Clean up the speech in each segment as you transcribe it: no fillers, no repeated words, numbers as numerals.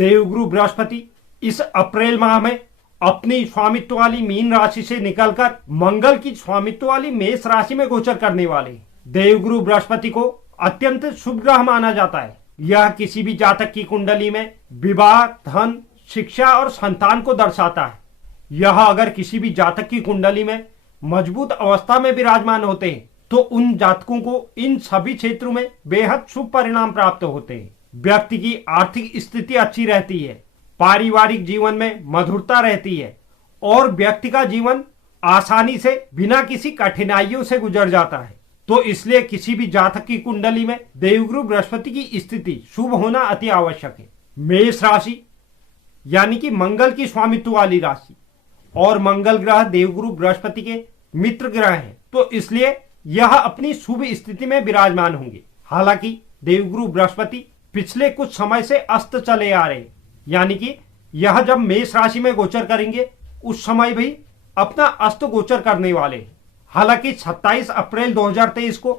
देवगुरु बृहस्पति इस अप्रैल माह में अपनी स्वामित्व वाली मीन राशि से निकलकर मंगल की स्वामित्व वाली मेष राशि में गोचर करने वाले। देवगुरु बृहस्पति को अत्यंत शुभ ग्रह माना जाता है। यह किसी भी जातक की कुंडली में विवाह, धन, शिक्षा और संतान को दर्शाता है। यह अगर किसी भी जातक की कुंडली में मजबूत अवस्था में विराजमान होते हैं तो उन जातकों को इन सभी क्षेत्रों में बेहद शुभ परिणाम प्राप्त होते हैं। व्यक्ति की आर्थिक स्थिति अच्छी रहती है, पारिवारिक जीवन में मधुरता रहती है और व्यक्ति का जीवन आसानी से बिना किसी कठिनाइयों से गुजर जाता है। तो इसलिए किसी भी जातक की कुंडली में देवगुरु बृहस्पति की स्थिति शुभ होना अति आवश्यक है। मेष राशि यानी कि मंगल की स्वामित्व वाली राशि और मंगल ग्रह देवगुरु बृहस्पति के मित्र ग्रह हैं, तो इसलिए यह अपनी शुभ स्थिति में विराजमान होंगे। हालांकि देवगुरु बृहस्पति पिछले कुछ समय से अस्त चले आ रहे हैं, यानी कि यह जब मेष राशि में गोचर करेंगे उस समय भी अपना अस्त गोचर करने वाले हैं। हालांकि 27 अप्रैल 2023 को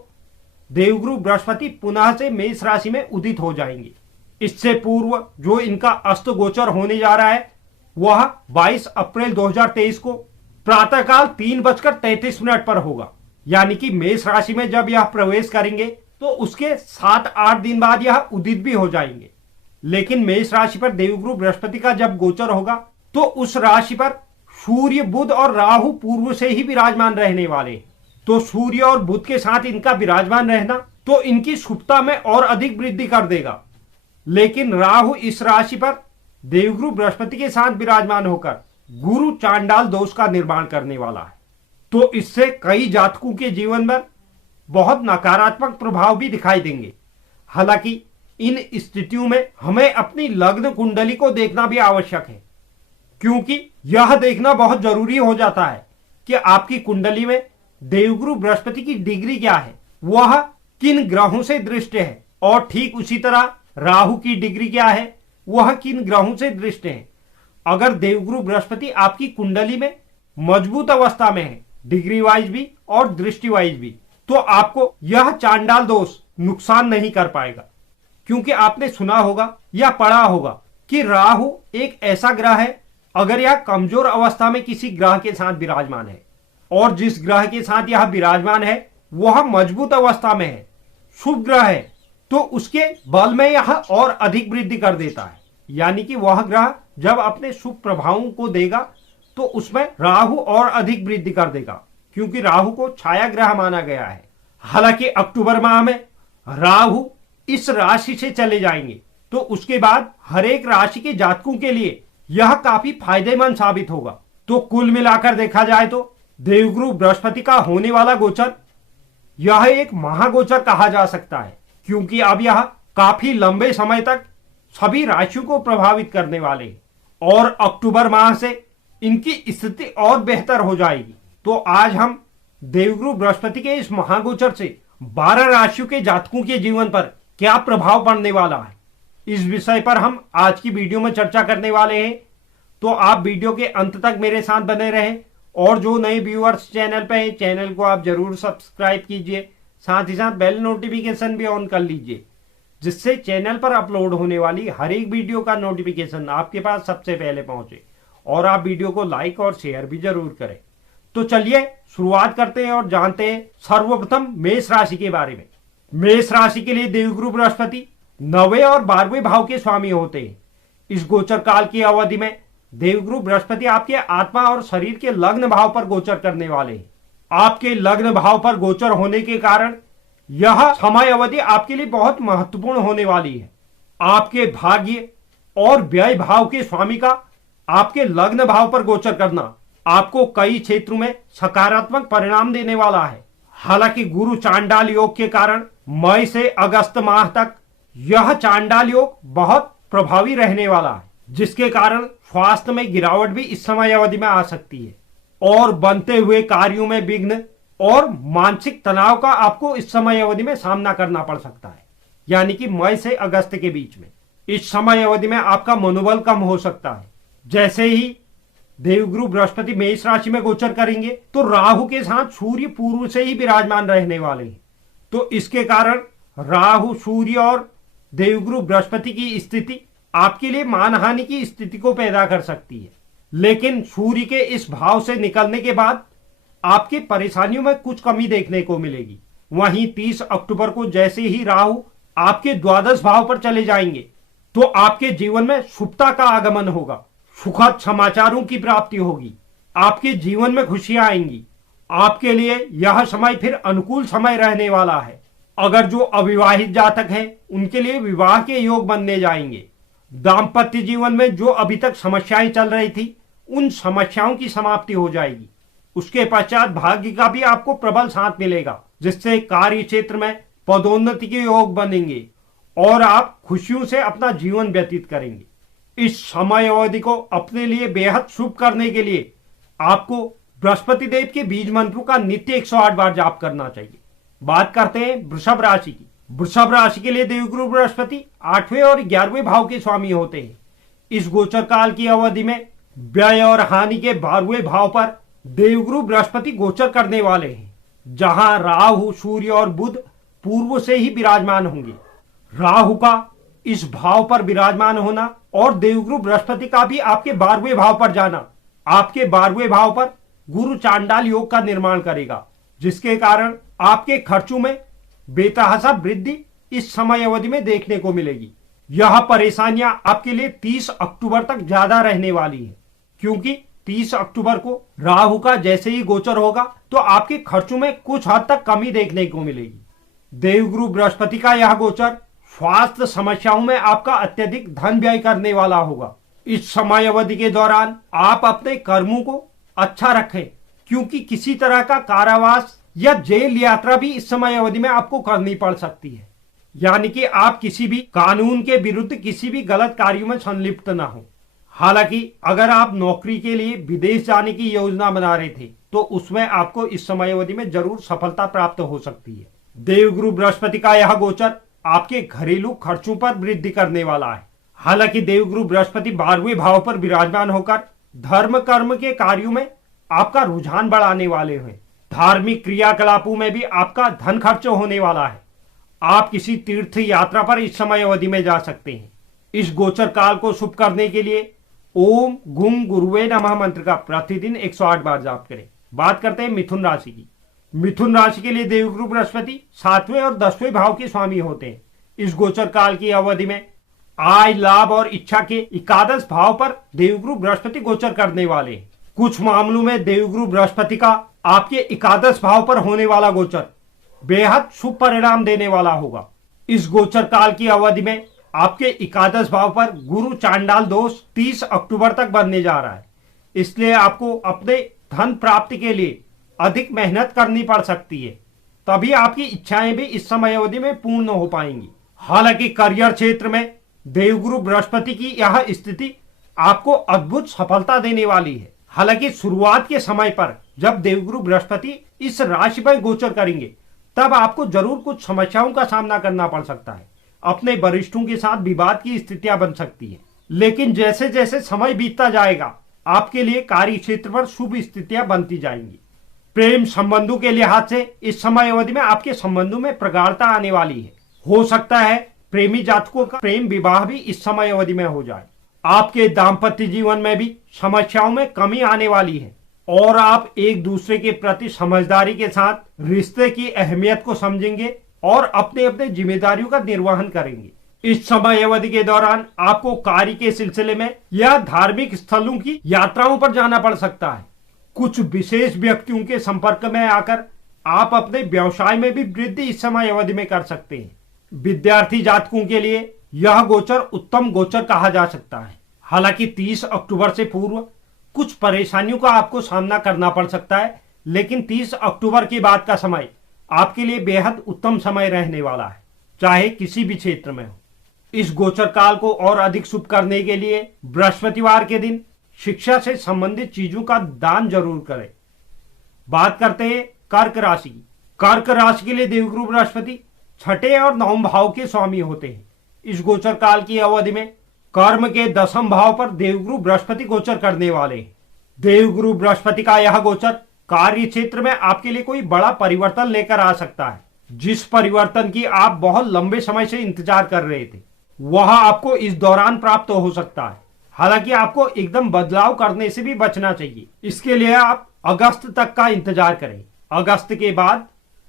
देवगुरु बृहस्पति पुनः से मेष राशि में उदित हो जाएंगे। इससे पूर्व जो इनका अस्त गोचर होने जा रहा है वह 22 अप्रैल 2023 को प्रातःकाल 3:33 पर होगा। यानी कि मेष राशि में जब यह प्रवेश करेंगे तो उसके 7-8 दिन बाद यह उदित भी हो जाएंगे। लेकिन मेष राशि पर देवगुरु बृहस्पति का जब गोचर होगा तो उस राशि पर सूर्य, बुध और राहु पूर्व से ही विराजमान रहने वाले। तो सूर्य और बुध के साथ इनका विराजमान रहना तो इनकी शुभता में और अधिक वृद्धि कर देगा। लेकिन राहु इस राशि पर देवगुरु बृहस्पति के साथ विराजमान होकर गुरु चांडाल दोष का निर्माण करने वाला है। तो इससे कई जातकों के जीवन में बहुत नकारात्मक प्रभाव भी दिखाई देंगे। हालांकि इन स्थितियों में हमें अपनी लग्न कुंडली को देखना भी आवश्यक है, क्योंकि यह देखना बहुत जरूरी हो जाता है कि आपकी कुंडली में देवगुरु बृहस्पति की डिग्री क्या है, वह किन ग्रहों से दृष्ट है, और ठीक उसी तरह राहु की डिग्री क्या है, वह किन ग्रहों से दृष्ट है। अगर देवगुरु बृहस्पति आपकी कुंडली में मजबूत अवस्था में है, डिग्री वाइज भी और दृष्टि वाइज भी, तो आपको यह चांडाल दोष नुकसान नहीं कर पाएगा। क्योंकि आपने सुना होगा या पढ़ा होगा कि राहु एक ऐसा ग्रह है, अगर यह कमजोर अवस्था में किसी ग्रह के साथ विराजमान है और जिस ग्रह के साथ यह विराजमान है वह मजबूत अवस्था में है, शुभ ग्रह है, तो उसके बल में यह और अधिक वृद्धि कर देता है। यानी कि वह ग्रह जब अपने शुभ प्रभावों को देगा तो उसमें राहु और अधिक वृद्धि कर देगा, क्योंकि राहु को छाया ग्रह माना गया है। हालांकि अक्टूबर माह में राहु इस राशि से चले जाएंगे तो उसके बाद हर एक राशि के जातकों के लिए यह काफी फायदेमंद साबित होगा। तो कुल मिलाकर देखा जाए तो देवगुरु बृहस्पति का होने वाला गोचर यह एक महागोचर कहा जा सकता है, क्योंकि अब यह काफी लंबे समय तक सभी राशियों को प्रभावित करने वाले हैं और अक्टूबर माह से इनकी स्थिति और बेहतर हो जाएगी। तो आज हम देवगुरु बृहस्पति के इस महागोचर से 12 राशियों के जातकों के जीवन पर क्या प्रभाव पड़ने वाला है, इस विषय पर हम आज की वीडियो में चर्चा करने वाले हैं। तो आप वीडियो के अंत तक मेरे साथ बने रहें और जो नए व्यूअर्स चैनल पे हैं, चैनल को आप जरूर सब्सक्राइब कीजिए, साथ ही साथ बेल नोटिफिकेशन भी ऑन कर लीजिए, जिससे चैनल पर अपलोड होने वाली हर एक वीडियो का नोटिफिकेशन आपके पास सबसे पहले पहुंचे। और आप वीडियो को लाइक और शेयर भी जरूर करें। तो चलिए शुरुआत करते हैं और जानते हैं सर्वप्रथम मेष राशि के बारे में। मेष राशि के लिए देवगुरु बृहस्पति 9वें और 12वें भाव के स्वामी होते हैं। इस गोचर काल की अवधि में देवगुरु बृहस्पति आपके आत्मा और शरीर के लग्न भाव पर गोचर करने वाले हैं। आपके लग्न भाव पर गोचर होने के कारण यह समय अवधि आपके लिए बहुत महत्वपूर्ण होने वाली है। आपके भाग्य और व्यय भाव के स्वामी का आपके लग्न भाव पर गोचर करना आपको कई क्षेत्रों में सकारात्मक परिणाम देने वाला है। हालांकि गुरु चांडाल योग के कारण मई से अगस्त माह तक यह चांडाल योग बहुत प्रभावी रहने वाला है, जिसके कारण स्वास्थ्य में गिरावट भी इस समय अवधि में आ सकती है और बनते हुए कार्यों में विघ्न और मानसिक तनाव का आपको इस समय अवधि में सामना करना पड़ सकता है। यानी कि मई से अगस्त के बीच में इस समय अवधि में आपका मनोबल कम हो सकता है। जैसे ही देवगुरु बृहस्पति मेष राशि में गोचर करेंगे तो राहु के साथ सूर्य पूर्व से ही विराजमान रहने वाले हैं। तो इसके कारण राहु, सूर्य और देवगुरु बृहस्पति की स्थिति आपके लिए मानहानि की स्थिति को पैदा कर सकती है। लेकिन सूर्य के इस भाव से निकलने के बाद आपकी परेशानियों में कुछ कमी देखने को मिलेगी। वहीं 30 अक्टूबर को जैसे ही राहु आपके द्वादश भाव पर चले जाएंगे तो आपके जीवन में शुभता का आगमन होगा, सुखद समाचारों की प्राप्ति होगी, आपके जीवन में खुशियां आएंगी। आपके लिए यह समय फिर अनुकूल समय रहने वाला है। अगर जो अविवाहित जातक हैं उनके लिए विवाह के योग बनने जाएंगे। दाम्पत्य जीवन में जो अभी तक समस्याएं चल रही थी उन समस्याओं की समाप्ति हो जाएगी। उसके पश्चात भाग्य का भी आपको प्रबल साथ मिलेगा, जिससे कार्य क्षेत्र में पदोन्नति के योग बनेंगे और आप खुशियों से अपना जीवन व्यतीत करेंगे। इस समय अवधि को अपने लिए बेहद शुभ करने के लिए आपको बृहस्पति देव के बीज मंत्रों का नित्य 108 बार जाप करना चाहिए। बात करते हैं वृषभ राशि की। वृषभ राशि के लिए देवगुरु बृहस्पति 8वें और 11वें भाव के स्वामी होते हैं। इस गोचर काल की अवधि में व्यय और हानि के 12वें भाव पर देवगुरु बृहस्पति गोचर करने वाले हैं, जहां राहु, सूर्य और बुध पूर्व से ही विराजमान होंगे। राहु का इस भाव पर विराजमान होना और देवगुरु बृहस्पति का भी आपके 12वें भाव पर जाना आपके 12वें भाव पर गुरु चांडाल योग का निर्माण करेगा, जिसके कारण आपके खर्चों में बेतहाशा वृद्धि इस समय अवधि में देखने को मिलेगी। यह परेशानियां आपके लिए 30 अक्टूबर तक ज्यादा रहने वाली है, क्योंकि 30 अक्टूबर को राहु का जैसे ही गोचर होगा तो आपके खर्चों में कुछ हद तक कमी देखने को मिलेगी। देवगुरु बृहस्पति का यह गोचर स्वास्थ्य समस्याओं में आपका अत्यधिक धन व्यय करने वाला होगा। इस समय अवधि के दौरान आप अपने कर्मों को अच्छा रखें, क्योंकि किसी तरह का कारावास या जेल यात्रा भी इस समय अवधि में आपको करनी पड़ सकती है। यानी कि आप किसी भी कानून के विरुद्ध किसी भी गलत कार्यों में संलिप्त ना हो। हालांकि अगर आप नौकरी के लिए विदेश जाने की योजना बना रहे थे तो उसमें आपको इस समय अवधि में जरूर सफलता प्राप्त हो सकती है। देवगुरु बृहस्पति का यह गोचर आपके घरेलू खर्चों पर वृद्धि करने वाला है। हालांकि देवगुरु बृहस्पति 12वें भाव पर विराजमान होकर धर्म कर्म के कार्यों में आपका रुझान बढ़ाने वाले हैं। धार्मिक क्रियाकलापों में भी आपका धन खर्च होने वाला है। आप किसी तीर्थ यात्रा पर इस समय अवधि में जा सकते हैं। इस गोचर काल को शुभ करने के लिए ओम गुम गुरुवे नमः मंत्र का प्रतिदिन 108 बार जाप करें। बात करते हैं मिथुन राशि की। मिथुन राशि के लिए देवगुरु बृहस्पति 7वें और 10वें भाव के स्वामी होते हैं। इस गोचर काल की अवधि में आय, लाभ और इच्छा के एकादश भाव पर देवगुरु बृहस्पति गोचर करने वाले हैं। कुछ मामलों में देवगुरु बृहस्पति का आपके एकादश भाव पर होने वाला गोचर बेहद शुभ परिणाम देने वाला होगा। इस गोचर काल की अवधि में आपके एकादश भाव पर गुरु चांडाल दोष 30 अक्टूबर तक बनने जा रहा है। इसलिए आपको अपने धन प्राप्ति के लिए अधिक मेहनत करनी पड़ सकती है, तभी आपकी इच्छाएं भी इस समय अवधि में पूर्ण हो पाएंगी। हालांकि करियर क्षेत्र में देवगुरु बृहस्पति की यह स्थिति आपको अद्भुत सफलता देने वाली है। हालांकि शुरुआत के समय पर जब देवगुरु बृहस्पति इस राशि पर गोचर करेंगे तब आपको जरूर कुछ समस्याओं का सामना करना पड़ सकता है। अपने वरिष्ठों के साथ विवाद की स्थितियां बन सकती है, लेकिन जैसे जैसे समय बीतता जाएगा आपके लिए कार्य क्षेत्र पर शुभ स्थितियां बनती जाएंगी। प्रेम संबंधों के लिहाज से इस समय अवधि में आपके संबंधों में प्रगाढ़ता आने वाली है। हो सकता है प्रेमी जातकों का प्रेम विवाह भी इस समय अवधि में हो जाए। आपके दाम्पत्य जीवन में भी समस्याओं में कमी आने वाली है और आप एक दूसरे के प्रति समझदारी के साथ रिश्ते की अहमियत को समझेंगे और अपने अपने जिम्मेदारियों का निर्वहन करेंगे। इस समय अवधि के दौरान आपको कार्य के सिलसिले में या धार्मिक स्थलों की यात्राओं पर जाना पड़ सकता है। कुछ विशेष व्यक्तियों के संपर्क में आकर आप अपने व्यवसाय में भी वृद्धि इस समय अवधि में कर सकते हैं। विद्यार्थी जातकों के लिए यह गोचर उत्तम गोचर कहा जा सकता है। हालांकि 30 अक्टूबर से पूर्व कुछ परेशानियों का आपको सामना करना पड़ सकता है, लेकिन 30 अक्टूबर के बाद का समय आपके लिए बेहद उत्तम समय रहने वाला है, चाहे किसी भी क्षेत्र में हो। इस गोचर काल को और अधिक शुभ करने के लिए बृहस्पतिवार के दिन शिक्षा से संबंधित चीजों का दान जरूर करें। बात करते हैं कर्क राशि की। कर्क राशि के लिए देवगुरु बृहस्पति 6ठे और 9वें भाव के स्वामी होते हैं। इस गोचर काल की अवधि में कर्म के 10वें भाव पर देवगुरु बृहस्पति गोचर करने वाले हैं। देवगुरु बृहस्पति का यह गोचर कार्य क्षेत्र में आपके लिए कोई बड़ा परिवर्तन लेकर आ सकता है। जिस परिवर्तन की आप बहुत लंबे समय से इंतजार कर रहे थे वह आपको इस दौरान प्राप्त हो सकता है। हालांकि आपको एकदम बदलाव करने से भी बचना चाहिए। इसके लिए आप अगस्त तक का इंतजार करें। अगस्त के बाद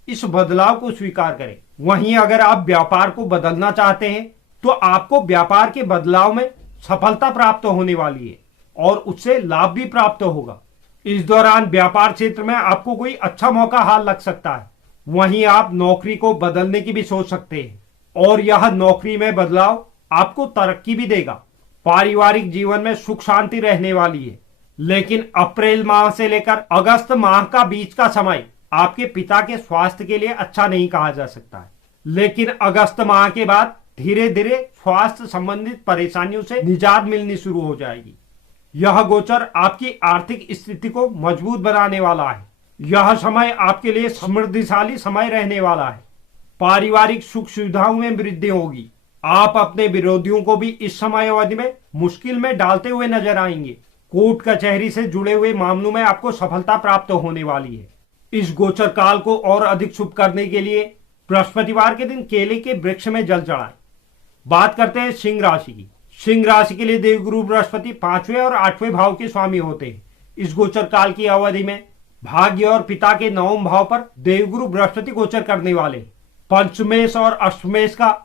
इस बदलाव को स्वीकार करें। वहीं अगर आप व्यापार को बदलना चाहते हैं तो आपको व्यापार के बदलाव में सफलता प्राप्त होने वाली है और उससे लाभ भी प्राप्त होगा। इस दौरान व्यापार क्षेत्र में आपको कोई अच्छा मौका हाथ लग सकता है। वहीं आप नौकरी को बदलने की भी सोच सकते हैं और यह नौकरी में बदलाव आपको तरक्की भी देगा। पारिवारिक जीवन में सुख शांति रहने वाली है। लेकिन अप्रैल माह से लेकर अगस्त माह का बीच का समय आपके पिता के स्वास्थ्य के लिए अच्छा नहीं कहा जा सकता है। लेकिन अगस्त माह के बाद धीरे धीरे स्वास्थ्य संबंधित परेशानियों से निजात मिलनी शुरू हो जाएगी। यह गोचर आपकी आर्थिक स्थिति को मजबूत बनाने वाला है। यह समय आपके लिए समृद्धिशाली समय रहने वाला है। पारिवारिक सुख सुविधाओं में वृद्धि होगी। आप अपने विरोधियों को भी इस समय अवधि में मुश्किल में डालते हुए नजर आएंगे। कोर्ट कचहरी से जुड़े हुए मामलों में आपको सफलता प्राप्त होने वाली है। इस गोचर काल को और अधिक शुभ करने के लिए बृहस्पतिवार के दिन केले के वृक्ष में जल चढ़ाएं। बात करते हैं सिंह राशि की। सिंह राशि के लिए देवगुरु बृहस्पति 5वें और 8वें भाव के स्वामी होते हैं। इस गोचर काल की अवधि में भाग्य और पिता के 9वें भाव पर देवगुरु बृहस्पति गोचर करने वाले। पंचमेश और अष्टमेश का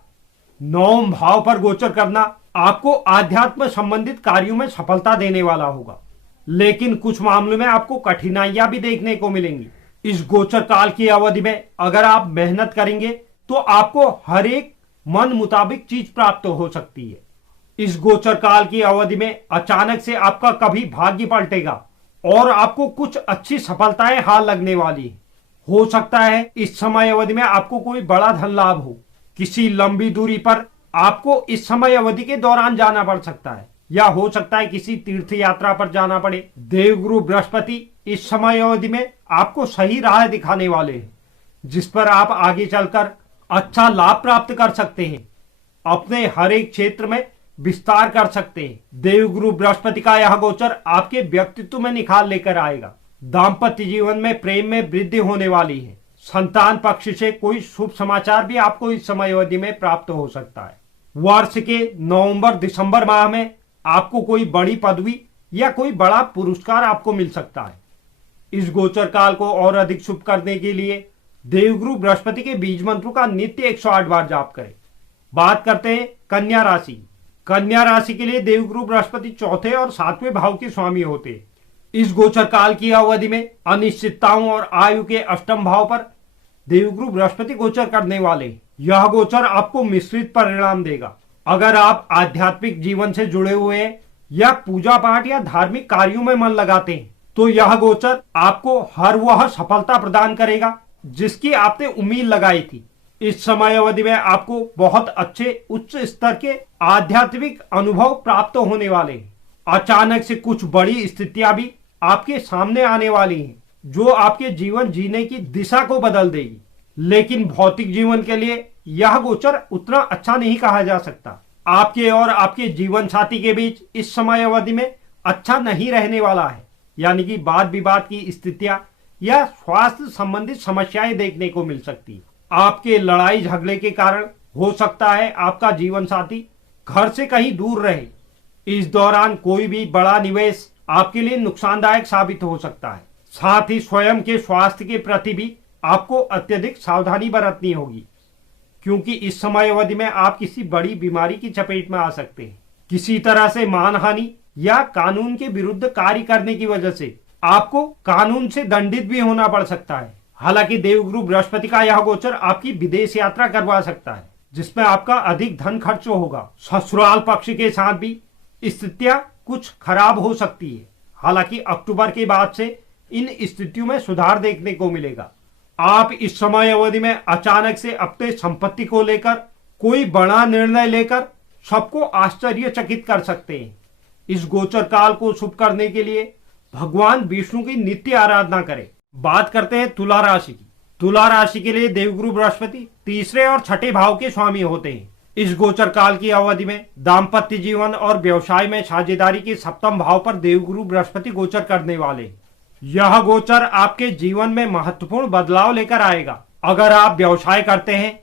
9वें भाव पर गोचर करना आपको आध्यात्म संबंधित कार्यों में सफलता देने वाला होगा। लेकिन कुछ मामलों में आपको कठिनाइयां भी देखने को मिलेंगी। इस गोचर काल की अवधि में अगर आप मेहनत करेंगे तो आपको हर एक मन मुताबिक चीज प्राप्त हो सकती है। इस गोचर काल की अवधि में अचानक से आपका कभी भाग्य पलटेगा और आपको कुछ अच्छी सफलताएं हाथ लगने वाली है। हो सकता है इस समय अवधि में आपको कोई बड़ा धन लाभ हो। किसी लंबी दूरी पर आपको इस समय अवधि के दौरान जाना पड़ सकता है या हो सकता है किसी तीर्थ यात्रा पर जाना पड़े। देवगुरु बृहस्पति इस समय अवधि में आपको सही राह दिखाने वाले हैं जिस पर आप आगे चलकर अच्छा लाभ प्राप्त कर सकते हैं। अपने हर एक क्षेत्र में विस्तार कर सकते हैं। देवगुरु बृहस्पति का यह गोचर आपके व्यक्तित्व में निखार लेकर आएगा। दाम्पत्य जीवन में प्रेम में वृद्धि होने वाली है। संतान पक्ष से कोई शुभ समाचार भी आपको इस समय अवधि में प्राप्त हो सकता है। वर्ष के नवंबर दिसंबर माह में आपको कोई बड़ी पदवी या कोई बड़ा पुरस्कार आपको मिल सकता है। इस गोचर काल को और अधिक शुभ करने के लिए देवगुरु बृहस्पति के बीज मंत्रों का नित्य 108 बार जाप करें। बात करते हैं कन्या राशि। कन्या राशि के लिए देवगुरु बृहस्पति 4थे और 7वें भाव के स्वामी होते हैं। इस गोचर काल की अवधि में अनिश्चितताओं और आयु के 8वें भाव पर देवगुरु बृहस्पति गोचर करने वाले। यह गोचर आपको मिश्रित परिणाम देगा। अगर आप आध्यात्मिक जीवन से जुड़े हुए हैं या पूजा पाठ या धार्मिक कार्यों में मन लगाते हैं तो यह गोचर आपको हर वह सफलता प्रदान करेगा जिसकी आपने उम्मीद लगाई थी। इस समय अवधि में आपको बहुत अच्छे उच्च स्तर के आध्यात्मिक अनुभव प्राप्त होने वाले हैं। अचानक से कुछ बड़ी स्थितियां भी आपके सामने आने वाली हैं जो आपके जीवन जीने की दिशा को बदल देगी। लेकिन भौतिक जीवन के लिए यह गोचर उतना अच्छा नहीं कहा जा सकता। आपके और आपके जीवन साथी के बीच इस समय अवधि में अच्छा नहीं रहने वाला है। यानी कि वाद विवाद की स्थितियां या स्वास्थ्य संबंधित समस्याएं देखने को मिल सकती है। आपके लड़ाई झगड़े के कारण हो सकता है आपका जीवन साथी घर से कहीं दूर रहे। इस दौरान कोई भी बड़ा निवेश आपके लिए नुकसानदायक साबित हो सकता है। साथ ही स्वयं के स्वास्थ्य के प्रति भी आपको अत्यधिक सावधानी बरतनी होगी क्योंकि इस समय अवधि में आप किसी बड़ी बीमारी की चपेट में आ सकते हैं। किसी तरह से मानहानि या कानून के विरुद्ध कार्य करने की वजह से आपको कानून से दंडित भी होना पड़ सकता है। हालांकि देवगुरु बृहस्पति का यह गोचर आपकी विदेश यात्रा करवा सकता है जिसमें आपका अधिक धन खर्च होगा। ससुराल पक्ष के साथ भी स्थितियां कुछ खराब हो सकती है। हालांकि अक्टूबर के बाद से इन स्थितियों में सुधार देखने को मिलेगा। आप इस समय अवधि में अचानक से अपने संपत्ति को लेकर कोई बड़ा निर्णय लेकर सबको आश्चर्यचकित कर सकते हैं। इस गोचर काल को शुभ करने के लिए भगवान विष्णु की नित्य आराधना करें। बात करते हैं तुला राशि की। तुला राशि के लिए देवगुरु बृहस्पति 3रे और 6ठे भाव के स्वामी होते हैं। इस गोचर काल की अवधि में दाम्पत्य जीवन और व्यवसाय में साझेदारी के 7वें भाव पर देवगुरु बृहस्पति गोचर करने वाले। यह गोचर आपके जीवन में महत्वपूर्ण बदलाव लेकर आएगा। अगर आप व्यवसाय करते हैं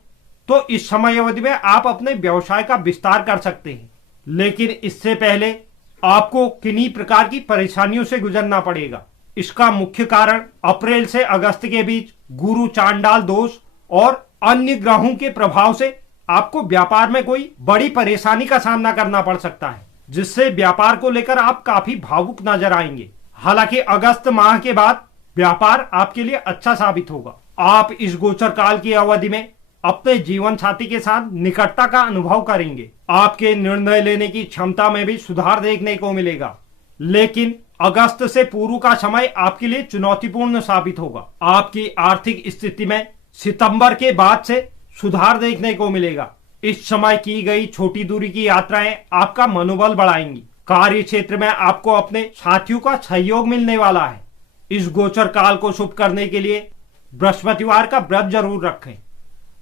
तो इस समय अवधि में आप अपने व्यवसाय का विस्तार कर सकते हैं, लेकिन इससे पहले आपको किन्हीं प्रकार की परेशानियों से गुजरना पड़ेगा। इसका मुख्य कारण अप्रैल से अगस्त के बीच गुरु चांडाल दोष और अन्य ग्रहों के प्रभाव से आपको व्यापार में कोई बड़ी परेशानी का सामना करना पड़ सकता है, जिससे व्यापार को लेकर आप काफी भावुक नजर आएंगे। हालांकि अगस्त माह के बाद व्यापार आपके लिए अच्छा साबित होगा। आप इस गोचर काल की अवधि में अपने जीवन साथी के साथ निकटता का अनुभव करेंगे। आपके निर्णय लेने की क्षमता में भी सुधार देखने को मिलेगा, लेकिन अगस्त से पूर्व का समय आपके लिए चुनौतीपूर्ण साबित होगा। आपकी आर्थिक स्थिति में सितंबर के बाद से सुधार देखने को मिलेगा। इस समय की गई छोटी दूरी की यात्राएं आपका मनोबल बढ़ाएंगी। कार्य क्षेत्र में आपको अपने साथियों का सहयोग मिलने वाला है। इस गोचर काल को शुभ करने के लिए बृहस्पतिवार का व्रत जरूर रखें।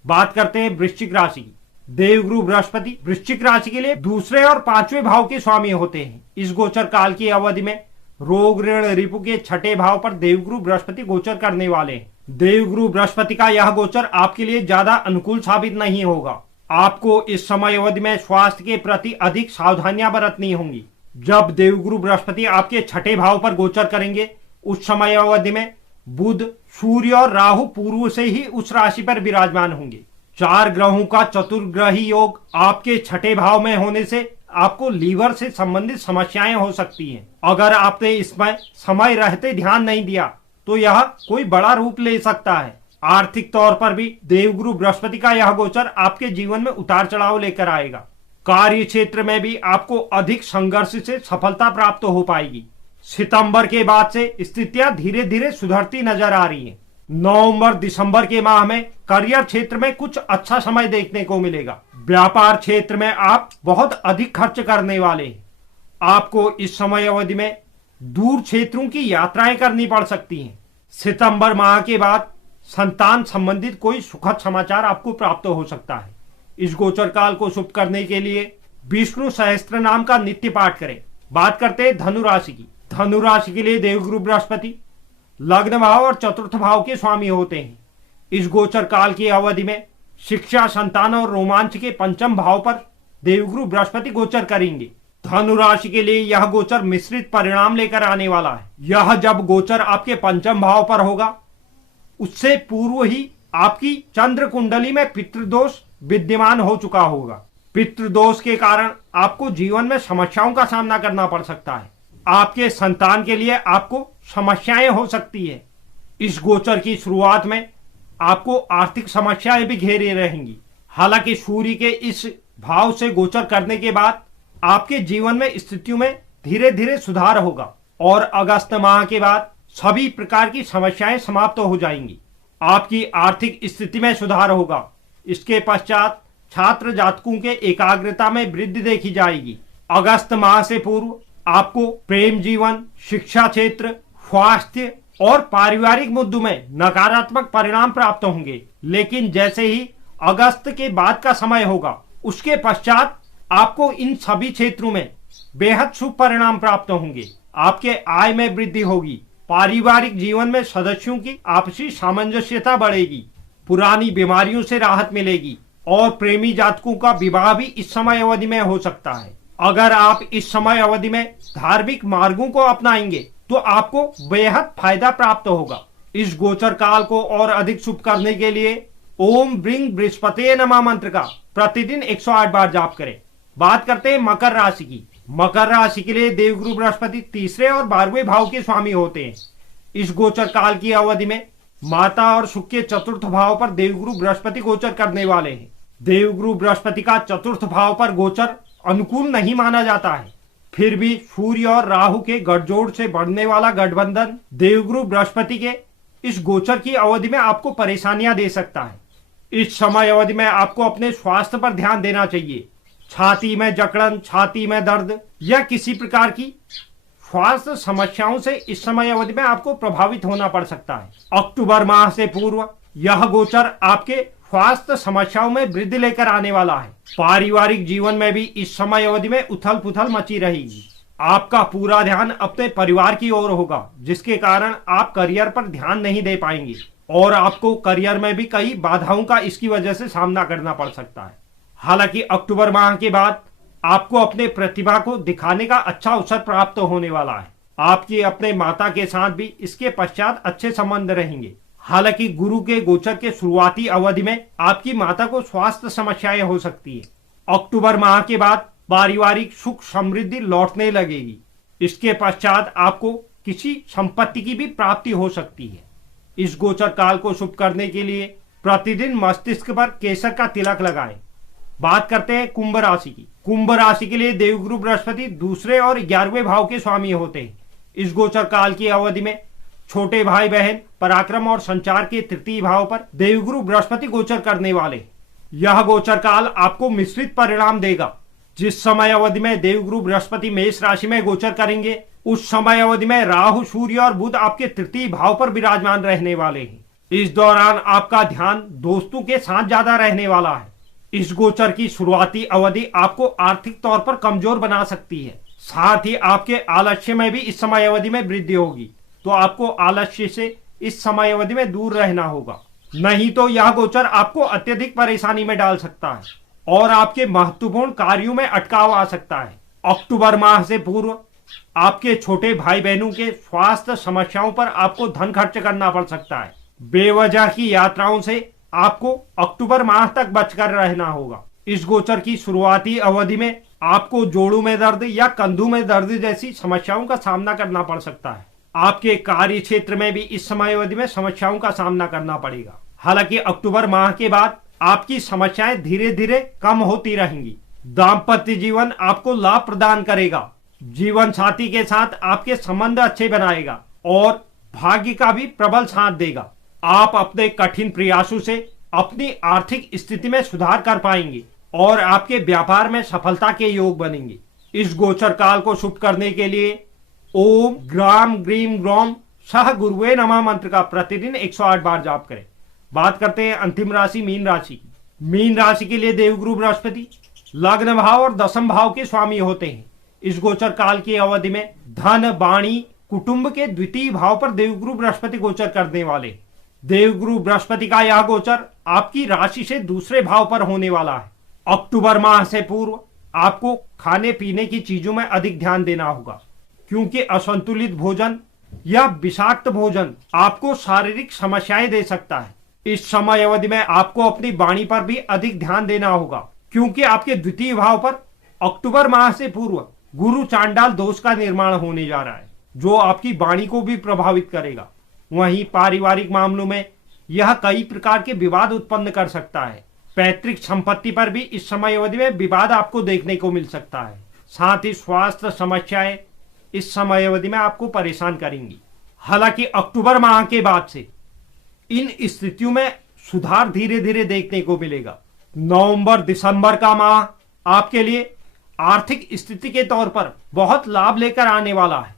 बात करते हैं वृश्चिक राशि की। देवगुरु बृहस्पति वृश्चिक राशि के लिए दूसरे और पांचवें भाव के स्वामी होते हैं। इस गोचर काल की अवधि में रोग ऋण रिपु के छठे भाव पर देवगुरु बृहस्पति गोचर करने वाले हैं। देवगुरु बृहस्पति का यह गोचर आपके लिए ज्यादा अनुकूल साबित नहीं होगा। आपको इस समय अवधि में स्वास्थ्य के प्रति अधिक सावधानियां बरतनी होंगी। जब देवगुरु बृहस्पति आपके छठे भाव पर गोचर करेंगे, उस समय अवधि में बुध, सूर्य और राहु पूर्व से ही उस राशि पर विराजमान होंगे। 4 ग्रहों का चतुर्ग्रही योग आपके छठे भाव में होने से आपको लीवर से संबंधित समस्याएं हो सकती हैं। अगर आपने इसमें समय रहते ध्यान नहीं दिया तो यह कोई बड़ा रूप ले सकता है। आर्थिक तौर पर भी देवगुरु बृहस्पति का यह गोचर आपके जीवन में उतार चढ़ाव लेकर आएगा। कार्य क्षेत्र में भी आपको अधिक संघर्ष से सफलता प्राप्त हो पाएगी। सितंबर के बाद से स्थितियां धीरे धीरे सुधरती नजर आ रही हैं। नवंबर दिसंबर के माह में करियर क्षेत्र में कुछ अच्छा समय देखने को मिलेगा। व्यापार क्षेत्र में आप बहुत अधिक खर्च करने वाले हैं। आपको इस समय अवधि में दूर क्षेत्रों की यात्राएं करनी पड़ सकती हैं। सितंबर माह के बाद संतान संबंधित कोई सुखद समाचार आपको प्राप्त हो सकता है। इस गोचर काल को शुभ करने के लिए विष्णु सहस्त्र नाम का नित्य पाठ करें। बात करते हैं धनु राशि की। धनु राशि के लिए देवगुरु बृहस्पति लग्न भाव और चतुर्थ भाव के स्वामी होते हैं। इस गोचर काल की अवधि में शिक्षा, संतान और रोमांच के पंचम भाव पर देवगुरु बृहस्पति गोचर करेंगे। धनु राशि के लिए यह गोचर मिश्रित परिणाम लेकर आने वाला है। यह जब गोचर आपके पंचम भाव पर होगा, उससे पूर्व ही आपकी चंद्र कुंडली में पितृदोष विद्यमान हो चुका होगा। पितृदोष के कारण आपको जीवन में समस्याओं का सामना करना पड़ सकता है। आपके संतान के लिए आपको समस्याएं हो सकती है। इस गोचर की शुरुआत में आपको आर्थिक समस्याएं भी घेरे रहेंगी। हालांकि सूर्य के इस भाव से गोचर करने के बाद आपके जीवन में स्थितियों में धीरे धीरे सुधार होगा और अगस्त माह के बाद सभी प्रकार की समस्याएं समाप्त हो जाएंगी। आपकी आर्थिक स्थिति में सुधार होगा। इसके पश्चात छात्र जातकों के एकाग्रता में वृद्धि देखी जाएगी। अगस्त माह से पूर्व आपको प्रेम जीवन, शिक्षा क्षेत्र, स्वास्थ्य और पारिवारिक मुद्दों में नकारात्मक परिणाम प्राप्त होंगे, लेकिन जैसे ही अगस्त के बाद का समय होगा, उसके पश्चात आपको इन सभी क्षेत्रों में बेहद शुभ परिणाम प्राप्त होंगे। आपके आय में वृद्धि होगी। पारिवारिक जीवन में सदस्यों की आपसी सामंजस्यता बढ़ेगी। पुरानी बीमारियों से राहत मिलेगी और प्रेमी जातकों का विवाह भी इस समय अवधि में हो सकता है। अगर आप इस समय अवधि में धार्मिक मार्गों को अपनाएंगे तो आपको बेहद फायदा प्राप्त होगा। इस गोचर काल को और अधिक शुभ करने के लिए ओम ब्रिंग बृहस्पते नमः मंत्र का प्रतिदिन 108 बार जाप करें। बात करते हैं मकर राशि की। मकर राशि के लिए देवगुरु बृहस्पति तीसरे और 12वें भाव के स्वामी होते हैं। इस गोचर काल की अवधि में माता और सुख के चतुर्थ भाव पर देवगुरु बृहस्पति गोचर करने वाले हैं। देवगुरु बृहस्पति का चतुर्थ भाव पर गोचर अनुकूल नहीं माना जाता है, फिर भी सूर्य और राहु के गठजोड़ से बढ़ने वाला गठबंधन देवगुरु बृहस्पति के इस गोचर की अवधि में आपको परेशानियां दे सकता है। इस समय अवधि में आपको अपने स्वास्थ्य पर ध्यान देना चाहिए। छाती में जकड़न, छाती में दर्द या किसी प्रकार की स्वास्थ्य समस्याओं से इस समय अवधि में आपको प्रभावित होना पड़ सकता है। अक्टूबर माह से पूर्व यह गोचर आपके स्वास्थ्य समस्याओं में वृद्धि लेकर आने वाला है। पारिवारिक जीवन में भी इस समय अवधि में उथल पुथल मची रहेगी। आपका पूरा ध्यान अपने परिवार की ओर होगा, जिसके कारण आप करियर पर ध्यान नहीं दे पाएंगे। और आपको करियर में भी कई बाधाओं का इसकी वजह से सामना करना पड़ सकता है। हालांकि अक्टूबर माह के बाद आपको अपने प्रतिभा को दिखाने का अच्छा अवसर प्राप्त होने वाला है। आपकी अपने माता के साथ भी इसके पश्चात अच्छे संबंध रहेंगे। हालांकि गुरु के गोचर के शुरुआती अवधि में आपकी माता को स्वास्थ्य समस्याएं हो सकती है। अक्टूबर माह के बाद पारिवारिक सुख समृद्धि लौटने लगेगी। इसके पश्चात आपको किसी संपत्ति की भी प्राप्ति हो सकती है। इस गोचर काल को शुभ करने के लिए प्रतिदिन मस्तिष्क पर केसर का तिलक लगाएं। बात करते हैं कुंभ राशि की। कुंभ राशि के लिए देवगुरु बृहस्पति दूसरे और 11वें भाव के स्वामी होते हैं। इस गोचर काल की अवधि में छोटे भाई बहन, पराक्रम और संचार के तृतीय भाव पर देवगुरु बृहस्पति गोचर करने वाले। यह गोचर काल आपको मिश्रित परिणाम देगा। जिस समय अवधि में देवगुरु बृहस्पति मेष राशि में गोचर करेंगे, उस समय अवधि में राहु, सूर्य और बुध आपके तृतीय भाव पर विराजमान रहने वाले हैं। इस दौरान आपका ध्यान दोस्तों के साथ ज्यादा रहने वाला है। इस गोचर की शुरुआती अवधि आपको आर्थिक तौर पर कमजोर बना सकती है। साथ ही आपके आलस्य में भी इस समय अवधि में वृद्धि होगी, तो आपको आलस्य से इस समय अवधि में दूर रहना होगा, नहीं तो यह गोचर आपको अत्यधिक परेशानी में डाल सकता है और आपके महत्वपूर्ण कार्यों में अटकाव आ सकता है। अक्टूबर माह से पूर्व आपके छोटे भाई बहनों के स्वास्थ्य समस्याओं पर आपको धन खर्च करना पड़ सकता है। बेवजह की यात्राओं से आपको अक्टूबर माह तक बचकर रहना होगा। इस गोचर की शुरुआती अवधि में आपको जोड़ों में दर्द या कंधों में दर्द जैसी समस्याओं का सामना करना पड़ सकता है। आपके कार्य क्षेत्र में भी इस समय अवधि में समस्याओं का सामना करना पड़ेगा। हालांकि अक्टूबर माह के बाद आपकी समस्याएं धीरे धीरे कम होती रहेंगी। दाम्पत्य जीवन आपको लाभ प्रदान करेगा। जीवन साथी के साथ आपके संबंध अच्छे बनाएगा और भाग्य का भी प्रबल साथ देगा। आप अपने कठिन प्रयासों से अपनी आर्थिक स्थिति में सुधार कर पाएंगे और आपके व्यापार में सफलता के योग बनेंगे। इस गोचर काल को शुभ करने के लिए ओम ग्राम ग्रीम ग्रौम सह गुरुवे नमः मंत्र का प्रतिदिन 108 बार जाप करें। बात करते हैं अंतिम राशि मीन राशि की। मीन राशि के लिए देवगुरु बृहस्पति लग्न भाव और दशम भाव के स्वामी होते हैं। इस गोचर काल की अवधि में धन, वाणी, कुटुंब के द्वितीय भाव पर देवगुरु बृहस्पति गोचर करने वाले। देवगुरु बृहस्पति का यह गोचर आपकी राशि से दूसरे भाव पर होने वाला है। अक्टूबर माह से पूर्व आपको खाने पीने की चीजों में अधिक ध्यान देना होगा, क्योंकि असंतुलित भोजन या विषाक्त भोजन आपको शारीरिक समस्याएं दे सकता है। इस समय अवधि में आपको अपनी वाणी पर भी अधिक ध्यान देना होगा, क्योंकि आपके द्वितीय भाव पर अक्टूबर माह से पूर्व गुरु चांडाल दोष का निर्माण होने जा रहा है, जो आपकी वाणी को भी प्रभावित करेगा। वहीं पारिवारिक मामलों में यह कई प्रकार के विवाद उत्पन्न कर सकता है। पैतृक संपत्ति पर भी इस समय अवधि में विवाद आपको देखने को मिल सकता है। साथ ही स्वास्थ्य समस्याएं इस समय अवधि में आपको परेशान करेंगी। हालांकि अक्टूबर माह के बाद से इन स्थितियों में सुधार धीरे धीरे देखने को मिलेगा। नवंबर दिसंबर का माह आपके लिए आर्थिक स्थिति के तौर पर बहुत लाभ लेकर आने वाला है।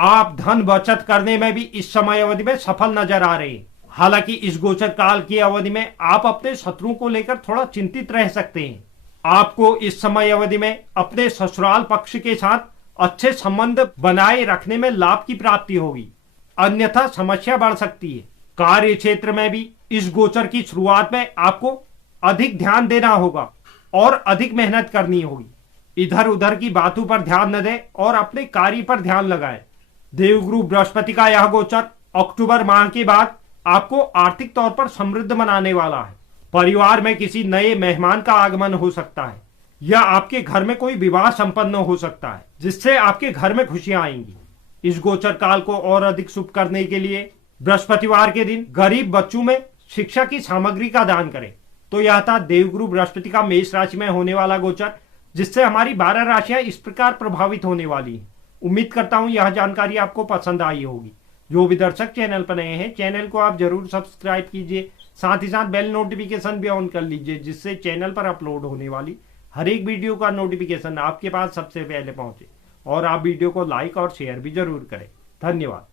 आप धन बचत करने में भी इस समय अवधि में सफल नजर आ रहे हैं। हालांकि इस गोचर काल की अवधि में आप अपने शत्रुओं को लेकर थोड़ा चिंतित रह सकते हैं। आपको इस समय अवधि में अपने ससुराल पक्ष के साथ अच्छे संबंध बनाए रखने में लाभ की प्राप्ति होगी, अन्यथा समस्या बढ़ सकती है। कार्य क्षेत्र में भी इस गोचर की शुरुआत में आपको अधिक ध्यान देना होगा और अधिक मेहनत करनी होगी। इधर उधर की बातों पर ध्यान न दें और अपने कार्य पर ध्यान लगाएं। देवगुरु बृहस्पति का यह गोचर अक्टूबर माह के बाद आपको आर्थिक तौर पर समृद्ध बनाने वाला है। परिवार में किसी नए मेहमान का आगमन हो सकता है या आपके घर में कोई विवाह संपन्न हो सकता है, जिससे आपके घर में खुशियां आएंगी। इस गोचर काल को और अधिक शुभ करने के लिए बृहस्पतिवार के दिन गरीब बच्चों में शिक्षा की सामग्री का दान करें। तो यह था देवगुरु बृहस्पति का मेष राशि में होने वाला गोचर, जिससे हमारी 12 राशियां इस प्रकार प्रभावित होने वाली हैं। उम्मीद करता हूं यह जानकारी आपको पसंद आई होगी। जो भी दर्शक चैनल पर नए हैं, चैनल को आप जरूर सब्सक्राइब कीजिए, साथ ही साथ बेल नोटिफिकेशन भी ऑन कर लीजिए, जिससे चैनल पर अपलोड होने वाली हर एक वीडियो का नोटिफिकेशन आपके पास सबसे पहले पहुंचे। और आप वीडियो को लाइक और शेयर भी जरूर करें। धन्यवाद।